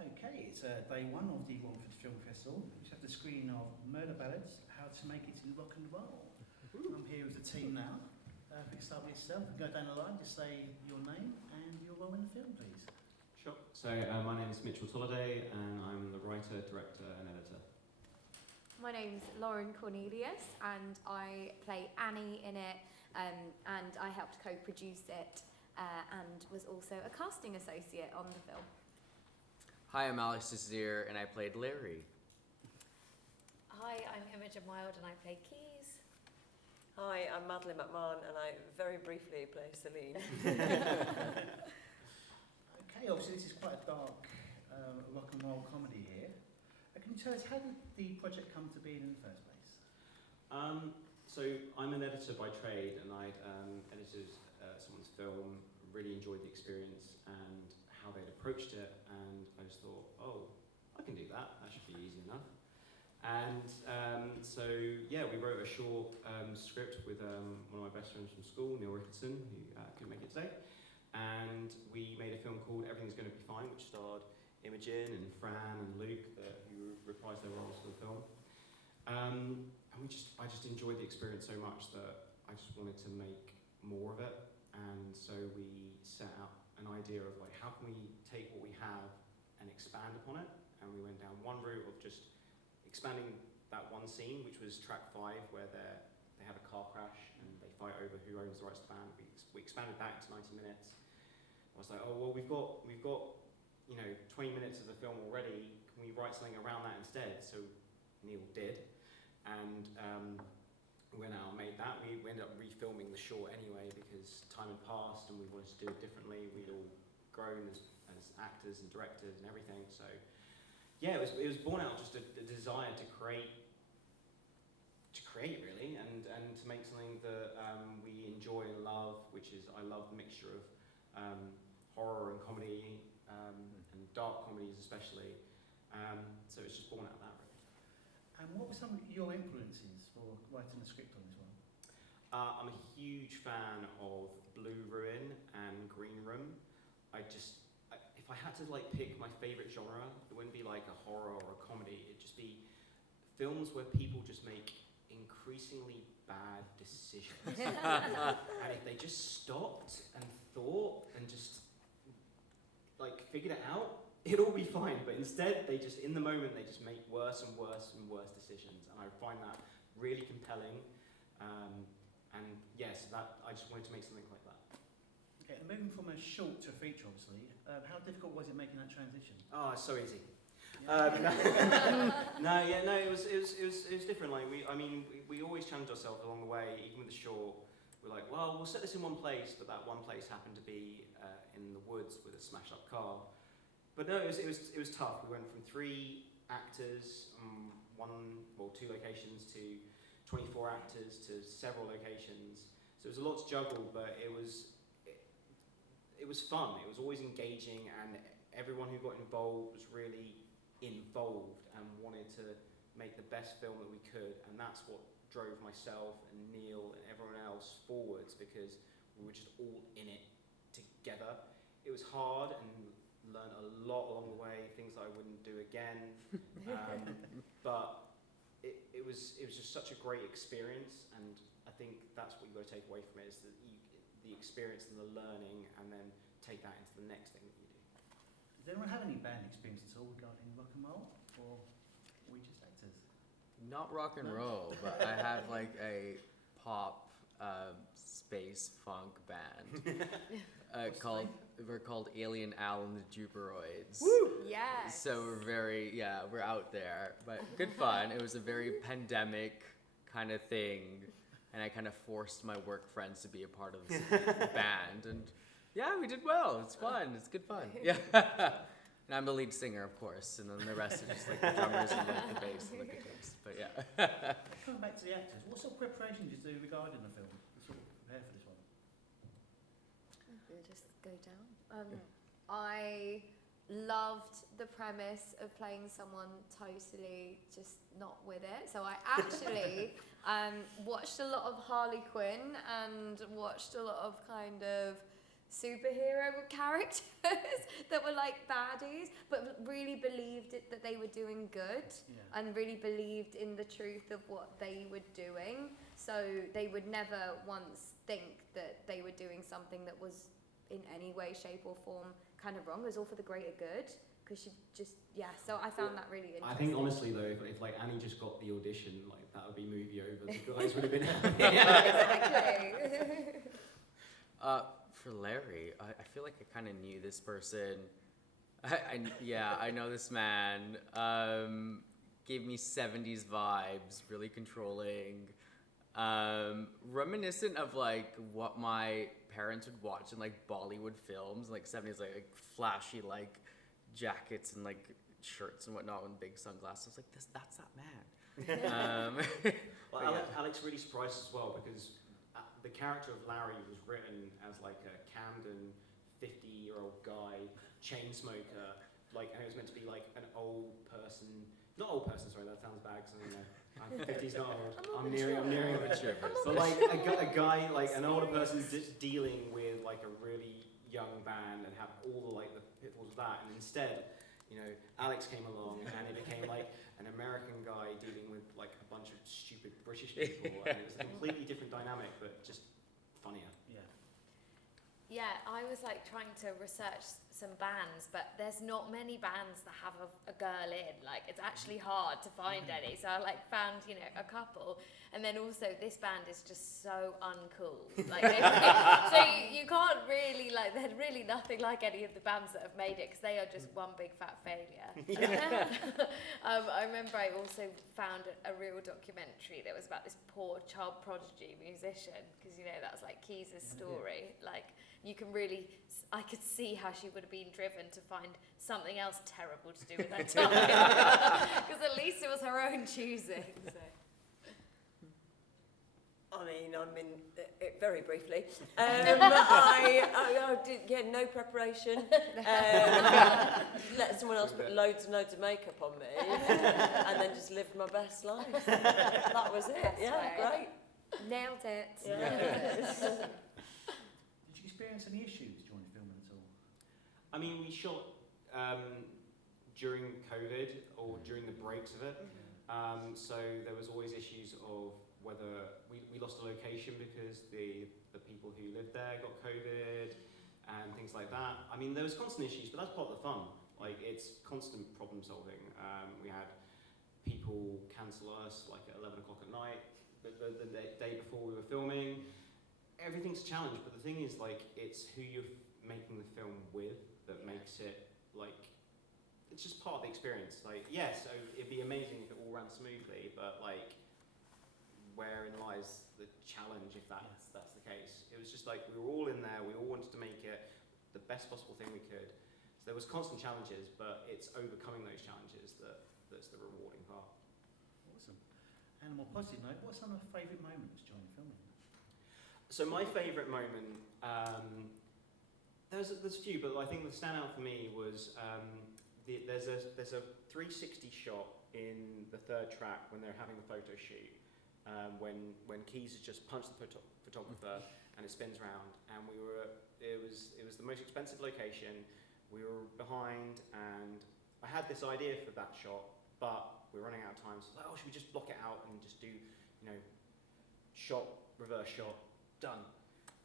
Okay, it's day one of the Romford Film Festival. We have the screening of Murder Ballads, How to Make It in Rock and Roll. I'm here with the team now. If you start with yourself, go down the line, just say your name and your role in the film, please. Sure. So my name is Tolliday, and I'm the writer, director and editor. My name's Cornelius, and I play Annie in it, and I helped co-produce it, and was also a casting associate on the film. Hi, I'm Alyx, and I played Larry. Hi, I'm Imogen, and I play Keys. Hi, I'm Madeleine Macmahon, and I very briefly play Celine. Okay, obviously this is quite a dark rock and roll comedy here. Can you tell us, how did the project come to be in the first place? So I'm an editor by trade, and I'd edited someone's film, really enjoyed the experience and how they'd approached it, and I just thought, oh, I can do that, that should be easy enough. And so yeah, we wrote a short script with one of my best friends from school, Neil Rickardson, who couldn't make it today, and we made a film called Everything's Gonna Be Fine, which starred Imogen and Fran and Luke, who reprised their roles for the film. And I just enjoyed the experience so much that I just wanted to make more of it, and so we set out an idea of like, how can we take what we have and expand upon it, and we went down one route of just expanding that one scene, which was track 5, where they have a car crash and they fight over who owns the rights to the band. We expanded that to 90 minutes. I was like, oh well, we've got 20 minutes of the film already. Can we write something around that instead? So Neil did, and we went out and made that. We ended up refilming the short anyway because time had passed and we wanted to do it differently. We'd all grown as actors and directors and everything. So yeah, it was born out of just a desire to create really, and to make something that we enjoy and love, which is, I love the mixture of horror and comedy, and dark comedies especially. So it's just born out of that really. And what were some of your influences for writing the script on this one? I'm a huge fan of Blue Ruin and Green Room. If I had to like pick my favourite genre, it wouldn't be like a horror or a comedy. It'd just be films where people just make increasingly bad decisions. And if they just stopped and thought and just like figured it out, it'd all be fine. But instead, they just, in the moment, they just make worse and worse and worse decisions. And I find that really compelling. And yes, I just wanted to make something like that. Okay, and moving from a short to a feature, obviously, how difficult was it making that transition? Oh, it's so easy. Yeah. It was different. Like we always challenged ourselves along the way. Even with the short, we're like, well, we'll set this in one place, but that one place happened to be in the woods with a smashed up car. But no, it was tough. We went from 3 actors, 2 locations, to 24 actors, to several locations. So it was a lot to juggle, but it was fun. It was always engaging, and everyone who got involved was really involved and wanted to make the best film that we could. And that's what drove myself and Neil and everyone else forwards, because we were just all in it together. It was hard and learned a lot along the way, things that I wouldn't do again. But it was just such a great experience, and I think that's what you've got to take away from it, is the experience and the learning, and then take that into the next thing that you do. Does anyone have any band experience at all regarding rock and roll, or are we just actors? Not rock and roll, but I have like a pop space funk band we're called Alien Al and the Juberoids. Woo! Yes. So we're out there, but good fun. It was a very pandemic kind of thing, and I kind of forced my work friends to be a part of this band, and yeah, we did well. It's fun. It's good fun. Yeah. And I'm the lead singer, of course, and then the rest are just like the drummers and like the bass and the guitars. But yeah. Coming back to the actors, what sort of preparation did you do regarding the film to sort of prepare for this one? We'll just go down. I loved the premise of playing someone totally just not with it. So I actually watched a lot of Harley Quinn and watched a lot of kind of superhero characters that were like baddies, but really believed that they were doing good and really believed in the truth of what they were doing. So they would never once think that they were doing something that was in any way, shape or form kind of wrong. It was all for the greater good. Because she just, so I found that really interesting. I think honestly though, if like Annie just got the audition, like that would be movie over. The guys would have been happy. Exactly. For Larry, I feel like I kind of knew this person. I know this man. Gave me 70s vibes, really controlling. Reminiscent of like what my parents would watch in like Bollywood films, like 70s, like flashy like jackets and like shirts and whatnot and big sunglasses. Like that's that man. Well, Alyx really surprised us as well because the character of Larry was written as like a Camden 50-year-old guy, chain smoker, like, and it was meant to be like an old person. Not old person, sorry, that sounds bad because you know, 50's not old. I'm nearing a mature person. But like a guy, like an older person dealing with like a really young band and have all the like the pitfalls of that, and instead, you know, Alyx came along and it became like an American guy dealing with like a bunch of stupid British people, and it was a completely different dynamic, but just funnier. Yeah, I was like trying to research some bands, but there's not many bands that have a girl in. Like, it's actually hard to find any. So I like found, you know, a couple. And then also this band is just so uncool. Like, so you can't really, like, they're really nothing like any of the bands that have made it because they are just one big fat failure. I remember I also found a real documentary that was about this poor child prodigy musician because, you know, that was like Keys' story. Like, you can really, I could see how she would have been driven to find something else terrible to do with her time. Because at least it was her own choosing. So. I mean, very briefly. I did, no preparation. Let someone else put loads and loads of makeup on me, and then just lived my best life. That was it. Great. Nailed it. Yeah. Did you experience any issues during filming at all? I mean, we shot during COVID or during the breaks of it, so there was always issues of whether we lost a location because the people who lived there got COVID and things like that. I mean, there was constant issues, but that's part of the fun. Like, it's constant problem solving. We had people cancel us like at 11 o'clock at night, but the day before we were filming. Everything's a challenge, but the thing is, like, it's who you're making the film with that makes it, like, it's just part of the experience. Like, so it'd be amazing if it all ran smoothly, but like, wherein lies the challenge if that's the case. It was just like we were all in there, we all wanted to make it the best possible thing we could. So there was constant challenges, but it's overcoming those challenges that's the rewarding part. Awesome. And a more positive note, what's some of your favourite moments during filming? So my favourite moment, there's a few, but I think the standout for me was there's a 360 shot in the third track when they're having the photo shoot. When Keys has just punched the photographer and it spins around, and it was the most expensive location. We were behind, and I had this idea for that shot, but we were running out of time. So I was like, should we just block it out and just do, shot, reverse shot, done.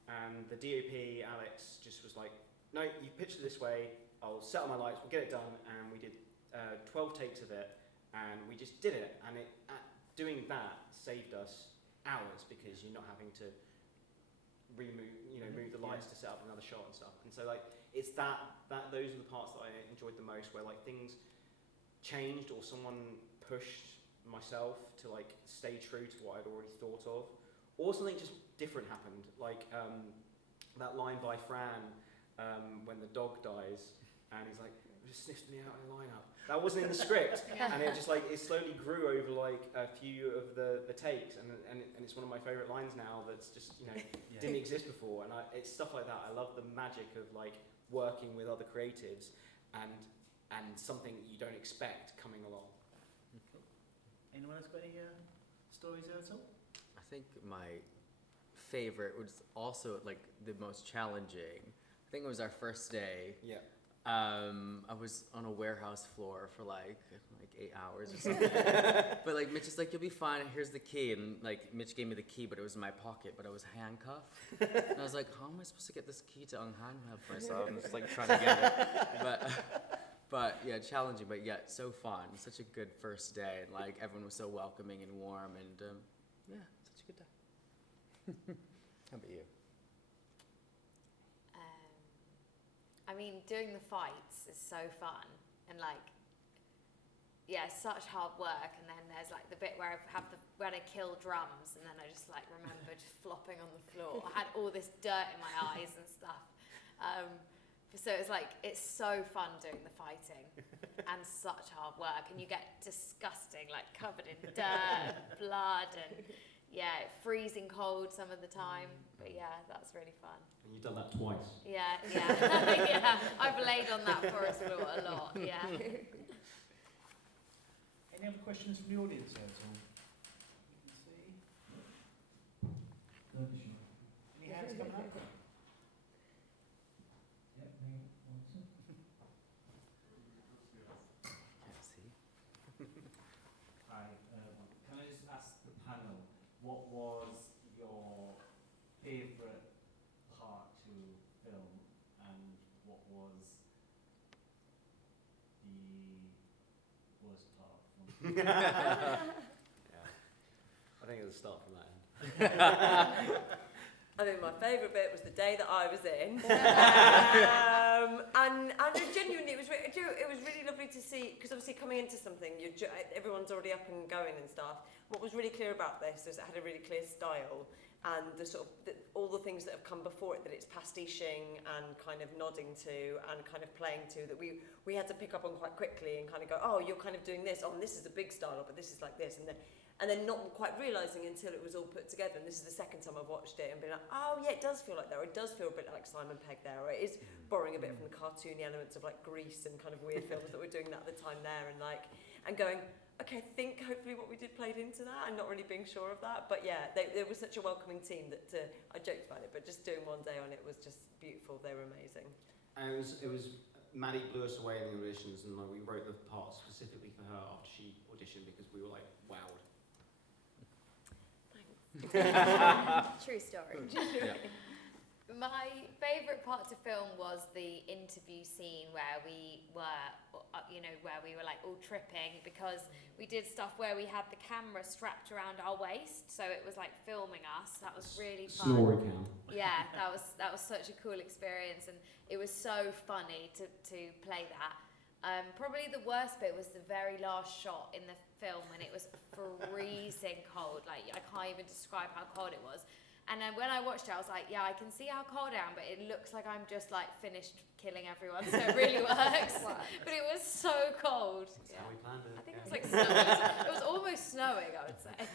And the DOP, Alyx, just was like, no, you pitched it this way. I'll set up my lights. We'll get it done. And we did 12 takes of it, and we just did it. And doing that saved us hours because you're not having to move the lights to set up another shot and stuff. And so like it's that those are the parts that I enjoyed the most, where like things changed or someone pushed myself to like stay true to what I'd already thought of, or something just different happened. Like that line by Fran when the dog dies and he's like, just sniffed me out in the lineup. That wasn't in the script, and it just like it slowly grew over like a few of the takes, and it's one of my favourite lines now. That's just didn't exist before, and it's stuff like that. I love the magic of like working with other creatives, and something you don't expect coming along. Cool. Anyone else got any stories there at all? I think my favorite was also like the most challenging I think it was our first day. Yeah. I was on a warehouse floor for like 8 hours or something. But like Mitch is like, you'll be fine. Here's the key, and like Mitch gave me the key, but it was in my pocket, but I was handcuffed. And I was like, how am I supposed to get this key to unhandcuff myself? I'm just like trying to get it, but yeah, challenging, but yet so fun. Such a good first day, and like everyone was so welcoming and warm, and yeah, such a good day. How about you? I mean, doing the fights is so fun, and like, yeah, such hard work. And then there's like the bit where when I kill drums, and then I just like remember just flopping on the floor. I had all this dirt in my eyes and stuff. So it's like, it's so fun doing the fighting, and such hard work, and you get disgusting, like covered in dirt, blood, and yeah, freezing cold some of the time. But yeah, that's really fun. And you've done that twice. Yeah, yeah. I've laid on that forest floor a lot, yeah. Any other questions from the audience here at all? You can see. Any hands coming up? Can't see. Hi, can I just ask the panel, what was your favourite part to film, and what was the worst part? Yeah. I think it'll start from that end. I think my favourite bit was the day that I was in, and genuinely it was really lovely to see, because obviously coming into something, everyone's already up and going and stuff. What was really clear about this is it had a really clear style, and the sort of all the things that have come before it, that it's pastiching and kind of nodding to and kind of playing to, that we had to pick up on quite quickly and kind of go, oh, you're kind of doing this, oh, and this is a big style, but this is like this, and then not quite realising until it was all put together. And this is the second time I've watched it and been like, oh yeah, it does feel like that, or it does feel a bit like Simon Pegg there, or it is borrowing a bit from the cartoony elements of like Grease and kind of weird films that were doing that at the time there, and going, okay, I think hopefully what we did played into that. I'm not really being sure of that, but yeah, there was such a welcoming team that I joked about it, but just doing one day on it was just beautiful. They were amazing. And it was Maddie blew us away in the auditions, and like, we wrote the part specifically for her after she auditioned, because we were like wowed. True story. Yeah. My favourite part to film was the interview scene where we were, where we were like all tripping, because we did stuff where we had the camera strapped around our waist, so it was like filming us. That was really fun. Snorri cam. Yeah, that was such a cool experience, and it was so funny to play that. Probably the worst bit was the very last shot in the film when it was freezing cold. Like, I can't even describe how cold it was. And then when I watched it, I was like, yeah, I can see how cold I am, but it looks like I'm just like finished killing everyone, so it really works. But it was so cold. That's how we planned it. I think it was like snowing. It was almost snowing, I would say.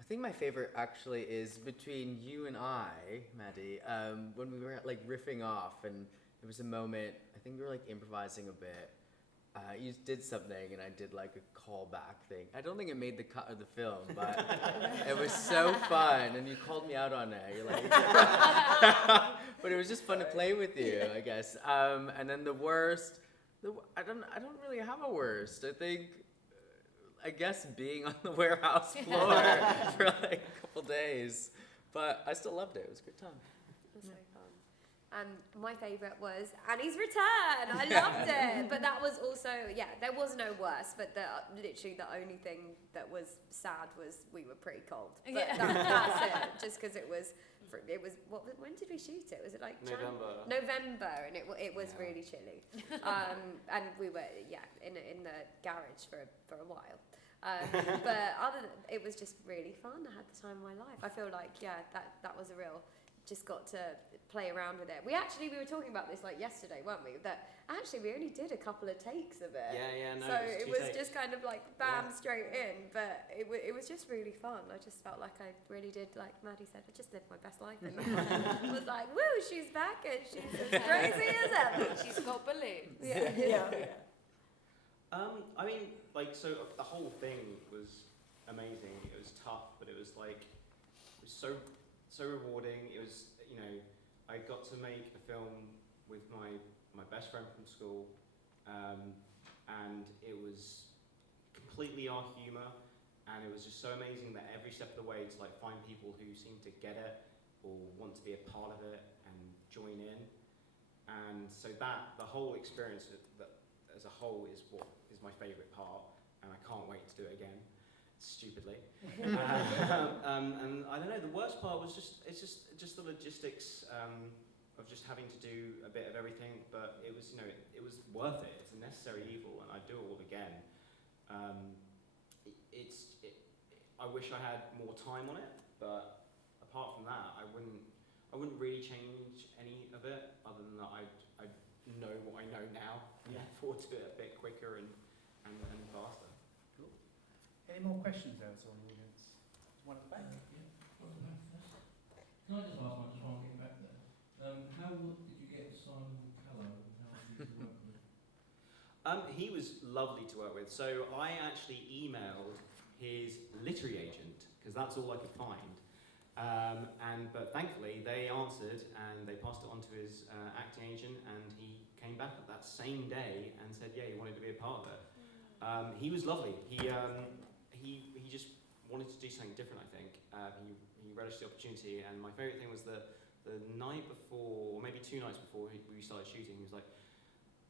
I think my favorite actually is between you and I, Maddie, when we were like riffing off, and there was a moment, I think we were like improvising a bit. You did something and I did like a callback thing. I don't think it made the cut of the film, but it was so fun, and you called me out on it. You're like, but it was just fun to play with you, I guess. And then the worst, I don't really have a worst. I guess being on the warehouse floor for like a couple days, but I still loved it. It was a good time. It was so fun. And my favourite was Annie's return. I loved it. But that was also, yeah, there was no worse. But literally the only thing that was sad was we were pretty cold. But that's it. Just because it was, when did we shoot it? Was it like November, and it was really chilly. And we were, in the garage for a while. But other than, it was just really fun. I had the time of my life. I feel like, that was a real, just got to play around with it. We were talking about this like yesterday, weren't we? That actually we only did a couple of takes of it. No, so it was takes. just kind of like bam, straight in. But it was just really fun. I just felt like I really did, like Maddie said, I just lived my best life in that. I was like, woo, she's back and she's as crazy as ever. She's got balloons. Yeah. I mean, like, so the whole thing was amazing. It was tough, but it was like, it was so rewarding. It was, I I got to make a film with my best friend from school, and it was completely our humour, and it was just so amazing that every step of the way to like find people who seem to get it or want to be a part of it and join in, and so that the whole experience that as a whole is what is my favourite part, and I can't wait to do it again, stupidly. And I don't know, the worst part was just the logistics of just having to do a bit of everything, but it was, you know, it was worth it. It's a necessary evil, and I'd do it all again. I wish I had more time on it, but apart from that, I wouldn't really change any of it, other than that I know what I know now, and therefore to do it a bit quicker and faster. Cool. Any more questions out on the audience? One at the back. Yeah, got the back first. Can I just ask one, just while I'm getting back there? How did you get Simon Callow? How did you work with him? He was lovely to work with. So I actually emailed his literary agent, because that's all I could find. But thankfully they answered and they passed it on to his acting agent, and he came back that same day and said, yeah, he wanted to be a part of it. He was lovely. He just wanted to do something different, I think. He relished the opportunity, and my favourite thing was the night before, or maybe 2 nights before we started shooting,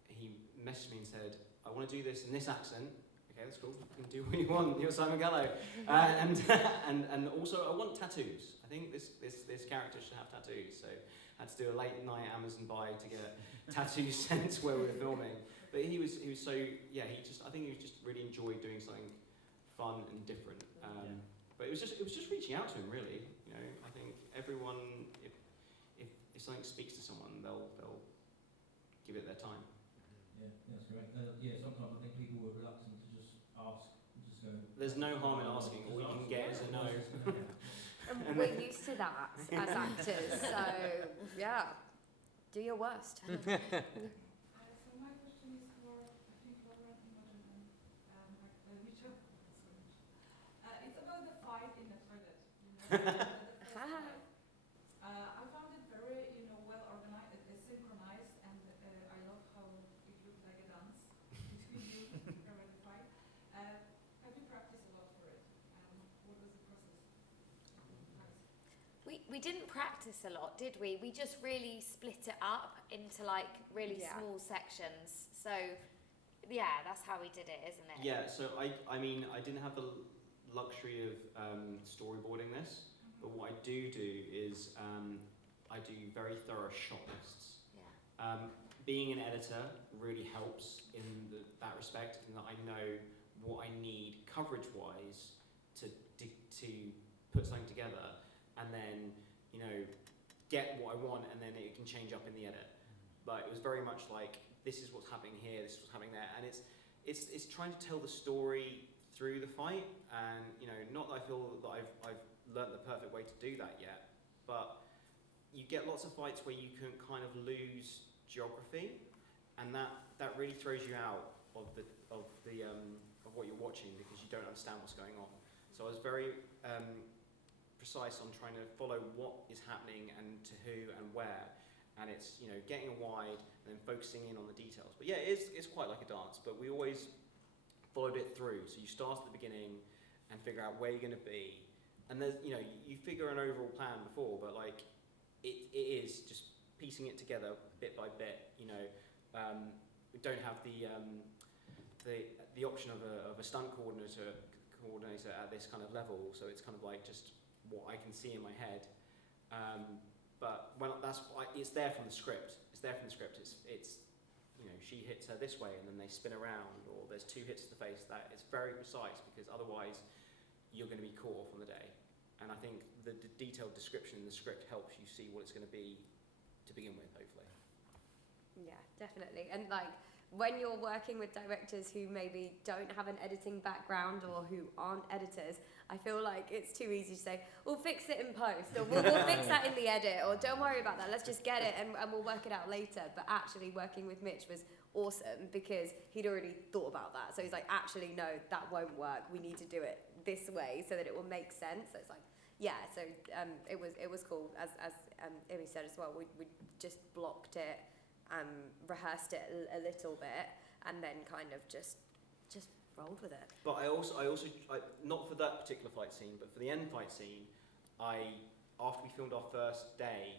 he messaged me and said, I want to do this in this accent. Okay, that's cool. You can do what you want. You're Simon Callow. And also, I want tattoos. I think this character should have tattoos. So I had to do a late night Amazon buy to get tattoos sent where we were filming. But he was so, yeah, I think he just really enjoyed doing something fun and different. But it was just reaching out to him, really. You know, I think everyone, if something speaks to someone, they'll give it their time. Yeah, that's correct. Sometimes I think people were reluctant to just ask, just go. There's no harm in asking. All you can get is a no. And we're used to that as actors, so yeah, do your worst. So my question is for, I think, Laura, Imogen, and Mitchell. It's about the fight in the toilet. The first fight. I found it very, well organized, synchronized, and I love how it looked like a dance between you during the fight. Have you practiced a lot for it? What was the process? We didn't practice a lot, did we? We just really split it up into like really small sections. So yeah, that's how we did it, isn't it? Yeah, so I mean, I didn't have the luxury of storyboarding this, but what I do is I do very thorough shot lists. Yeah. Being an editor really helps in that respect, in that I know what I need coverage-wise to put something together, and then get what I want, and then it can change up in the edit. But it was very much like, this is what's happening here, this is what's happening there, and it's trying to tell the story through the fight, and not that I feel that I've learnt the perfect way to do that yet, but you get lots of fights where you can kind of lose geography, and that really throws you out of what you're watching, because you don't understand what's going on. So I was very precise on trying to follow what is happening and to who and where, and it's getting wide and then focusing in on the details. But yeah, it's quite like a dance, but we always followed it through. So you start at the beginning and figure out where you're going to be, and there's you figure an overall plan before, but like it is just piecing it together bit by bit. We don't have the option of a stunt coordinator at this kind of level, so it's kind of like just what I can see in my head. But it's there from the script. It's there from the script. It's she hits her this way and then they spin around, or there's 2 hits to the face. That it's very precise, because otherwise you're going to be caught off on the day. And I think the detailed description in the script helps you see what it's going to be to begin with, hopefully. Yeah, definitely. And like, when you're working with directors who maybe don't have an editing background or who aren't editors, I feel like it's too easy to say, we'll fix it in post, or we'll fix that in the edit, or don't worry about that, let's just get it and we'll work it out later. But actually working with Mitch was awesome, because he'd already thought about that. So he's like, actually, no, that won't work. We need to do it this way so that it will make sense. So it's like, yeah, so it was cool. As Imi said as well, we just blocked it, rehearsed it a little bit, and then kind of just rolled with it. But I also not for that particular fight scene, but for the end fight scene, after we filmed our first day,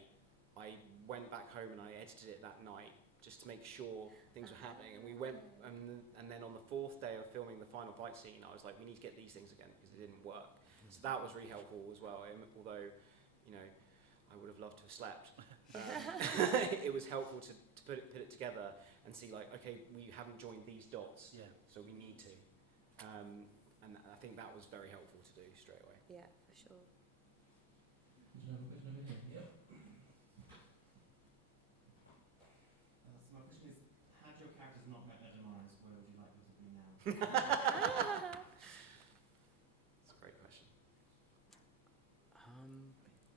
I went back home and I edited it that night just to make sure things were happening. And we went, and then on the 4th day of filming the final fight scene, I was like, we need to get these things again because it didn't work. So that was really helpful as well. Although, you know, I would have loved to have slept. It was helpful to put it together and see like, okay, we haven't joined these dots, so we need to. And I think that was very helpful to do straight away. Yeah, for sure. There's another question over here. Yep. So my question is, had your characters not met their demise, where would you like them to be now? That's a great question.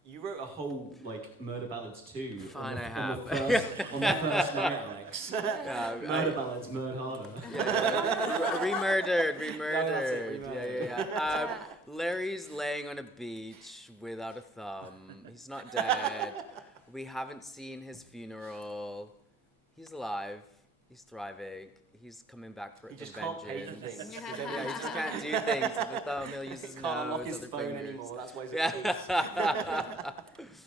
You wrote a whole like Murder Ballads 2. Fine, I have. On the first night, Alex. Murder Ballads, murder harder. Remurdered. Remurdered. Yeah. Larry's laying on a beach without a thumb. He's not dead. We haven't seen his funeral. He's alive. He's thriving. He's coming back for He just vengeance. can't pay for things. Yeah, he just can't do things with the thumb. He'll use his He can't nose, lock his other phone fingers. anymore. That's why he's Yeah. at peace.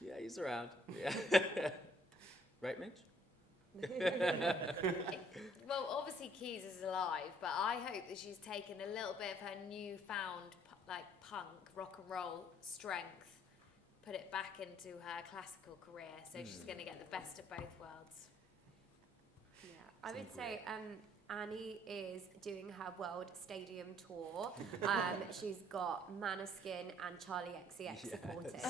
Yeah, he's around. Yeah. Right, Mitch? Well, obviously Keys is alive, but I hope that she's taken a little bit of her newfound like punk, rock and roll strength, put it back into her classical career, so she's going to get the best of both worlds. Yeah, I would say Annie is doing her World Stadium tour. She's got Maneskin and Charlie XCX supporting.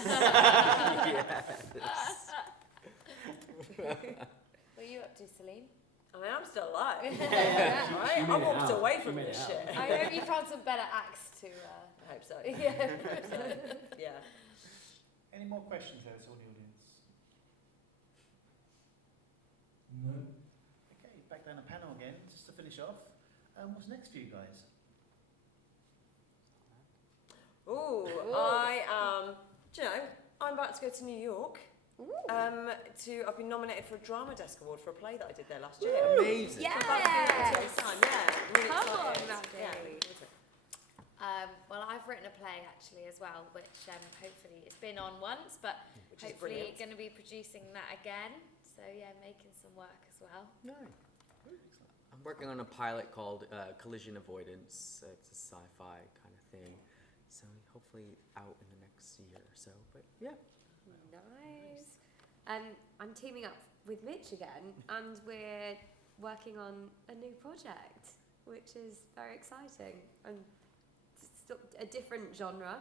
What are you up to, Celine? I mean, I'm still alive. Yeah. Right? I walked away from this shit. I hope you found some better acts to. I hope so. Yeah. I hope so. Yeah. Any more questions there to the audience? No. Okay, back down the panel again, just to finish off. What's next for you guys? Ooh, Ooh. do you know, I'm about to go to New York. I've been nominated for a Drama Desk Award for a play that I did there last year. Amazing. Yeah. So about to do it next time. Yeah, really Come on, excited. Madeleine. Yeah, really excited. Well, I've written a play actually as well, which hopefully it's been on once, but Which is hopefully brilliant. going to be producing that again. So yeah, making some work as well. I'm working on a pilot called Collision Avoidance. It's a sci-fi kind of thing. So hopefully out in the next year or so. But yeah. Nice. I'm teaming up with Mitch again, and we're working on a new project, which is very exciting. And it's a different genre,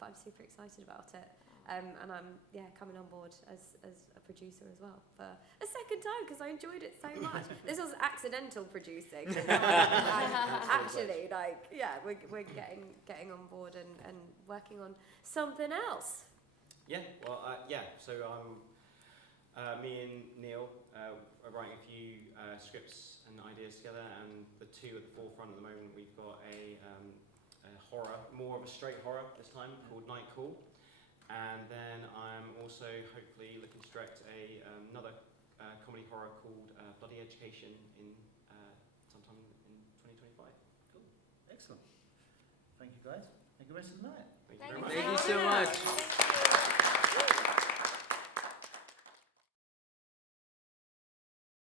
but I'm super excited about it. And I'm coming on board as a producer as well for a second time because I enjoyed it so much. This was accidental producing. Actually, we're getting on board and working on something else. Yeah, well, so me and Neil are writing a few scripts and ideas together, and the two at the forefront at the moment, we've got a horror, more of a straight horror this time, called Night Call. And then I'm also hopefully looking to direct another comedy horror called Bloody Education in sometime in 2025. Cool. Excellent. Thank you guys. Make the rest of the night. Thank you very much. Thank you so much.